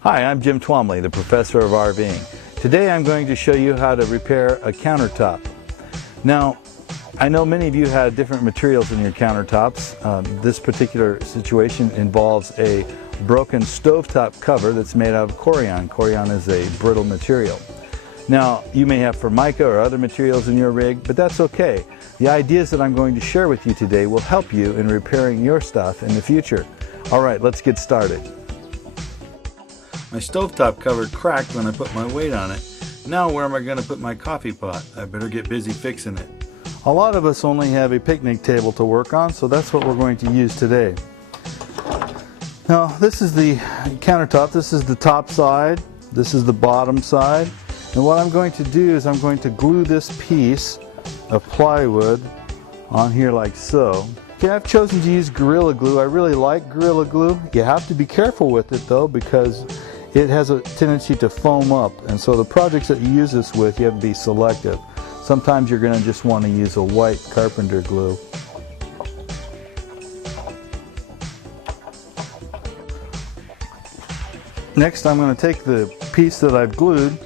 Hi, I'm Jim Twomley, the professor of RVing. Today I'm going to show you how to repair a countertop. Now, I know many of you have different materials in your countertops. This particular situation involves a broken stovetop cover that's made out of Corian. Corian is a brittle material. Now, you may have Formica or other materials in your rig, but that's okay. The ideas that I'm going to share with you today will help you in repairing your stuff in the future. All right, let's get started. My stovetop cover cracked when I put my weight on it. Now where am I going to put my coffee pot? I better get busy fixing it. A lot of us only have a picnic table to work on, so that's what we're going to use today. Now this is the countertop. This is the top side. This is the bottom side. And what I'm going to do is I'm going to glue this piece of plywood on here like so. Okay, I've chosen to use Gorilla Glue. I really like Gorilla Glue. You have to be careful with it though, because it has a tendency to foam up, and so the projects that you use this with, you have to be selective. Sometimes you're going to just want to use a white carpenter glue. Next, I'm going to take the piece that I've glued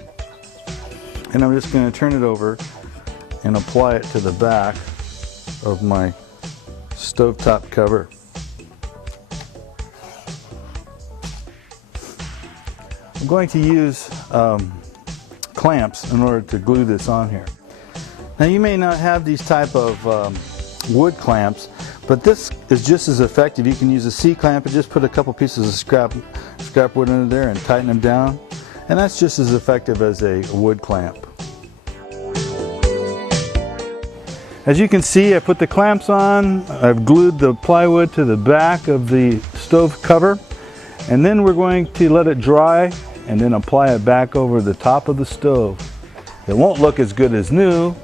and I'm just going to turn it over and apply it to the back of my stovetop cover. I'm going to use clamps in order to glue this on here. Now you may not have these type of wood clamps, but this is just as effective. You can use a C-clamp and just put a couple pieces of scrap wood under there and tighten them down, and that's just as effective as a wood clamp. As you can see, I put the clamps on, I've glued the plywood to the back of the stove cover, and then we're going to let it dry and then apply it back over the top of the stove. It won't look as good as new,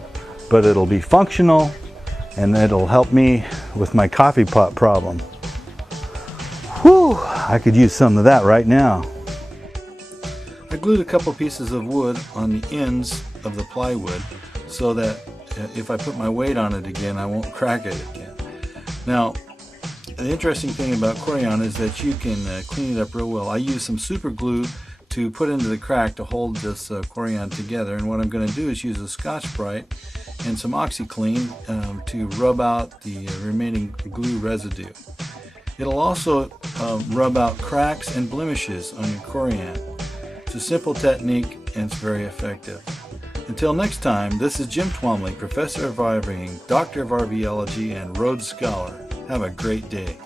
but it'll be functional and it'll help me with my coffee pot problem. Whew, I could use some of that right now. I glued a couple pieces of wood on the ends of the plywood so that if I put my weight on it again, I won't crack it again. Now, the interesting thing about Corian is that you can clean it up real well. I use some super glue to put into the crack to hold this Corian together, and what I'm going to do is use a Scotch-Brite and some OxyClean to rub out the remaining glue residue. It'll also rub out cracks and blemishes on your Corian. It's a simple technique and it's very effective. Until next time, this is Jim Twomley, Professor of RVing, Doctor of RVology, and Rhodes Scholar. Have a great day.